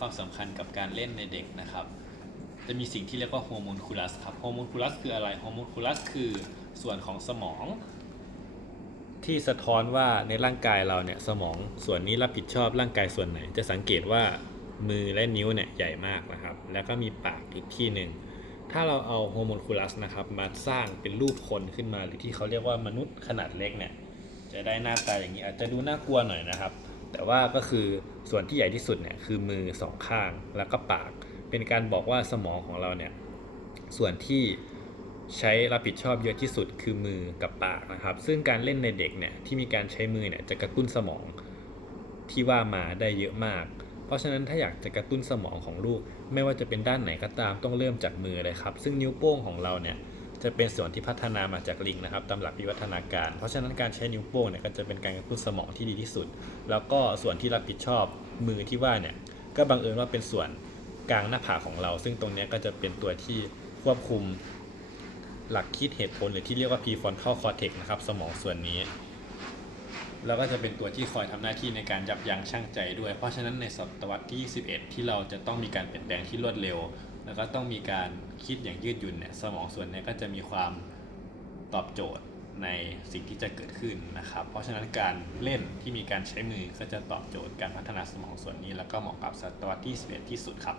ความสำคัญกับการเล่นในเด็กนะครับ จะมีสิ่งที่เรียกว่าโฮอร์โมนคูลัสครับโฮอร์โมนคูลัสคืออะไรโฮอร์โมนคูลัสคือส่วนของสมอง ที่สะท้อนว่าในร่างกายเราเนี่ยสมองส่วนนี้รับผิดชอบร่างกายส่วนไหน จะสังเกตว่ามือและนิ้วเนี่ยใหญ่มากนะครับ แล้วก็มีปากอีกที่หนึ่งถ้าเราเอาโฮอร์โมนคูลัสนะครับมาสร้างเป็นรูปคนขึ้นมา หรือที่เขาเรียกว่ามนุษย์ขนาดเล็กเนี่ยจะได้หน้าตาอย่างนี้อาจจะดูน่ากลัวหน่อยนะครับ แต่ว่าก็คือส่วนที่ใหญ่ที่สุดเนี่ยคือมือสองข้างแล้วก็ปาก เป็นการบอกว่าสมองของเราเนี่ยส่วนที่ใช้รับผิดชอบเยอะที่สุดคือมือกับปากนะครับ ซึ่งการเล่นในเด็กเนี่ยที่มีการใช้มือเนี่ยจะกระตุ้นสมองที่ว่ามาได้เยอะมาก เพราะฉะนั้นถ้าอยากจะกระตุ้นสมองของลูก ไม่ว่าจะเป็นด้านไหนก็ตามต้องเริ่มจากมือเลยครับ ซึ่งนิ้วโป้งของเราเนี่ย จะเป็นส่วนที่พัฒนามาจากลิงนะครับตามหลักวิวัฒนาการ เพราะฉะนั้นการใช้นิ้วโป้งเนี่ยก็จะเป็นการกระตุ้นสมองที่ดีที่สุด แล้วก็ส่วนที่รับผิดชอบมือที่ว่าเนี่ยก็บังเอิญว่าเป็นส่วนกลางหน้าผากของเรา ซึ่งตรงนี้ก็จะเป็นตัวที่ควบคุมหลักคิดเหตุผลหรือที่เรียกว่า prefrontal cortex นะครับสมองส่วนนี้ แล้วก็จะเป็นตัวที่คอยทำหน้าที่ในการยับยั้งชั่งใจด้วย เพราะฉะนั้นในศตวรรษที่ 21 ที่เราจะต้องมีการเปลี่ยนแปลงที่รวดเร็ว แล้วก็ต้องมีการคิดอย่างยืดหยุ่นเนี่ยสมองส่วนนี้ก็จะมีความตอบโจทย์ในสิ่งที่จะเกิดขึ้นนะครับ เพราะฉะนั้นการเล่นที่มีการใช้มือก็จะตอบโจทย์การพัฒนาสมองส่วนนี้ แล้วก็เหมาะกับศตวรรษที่21ที่สุดครับ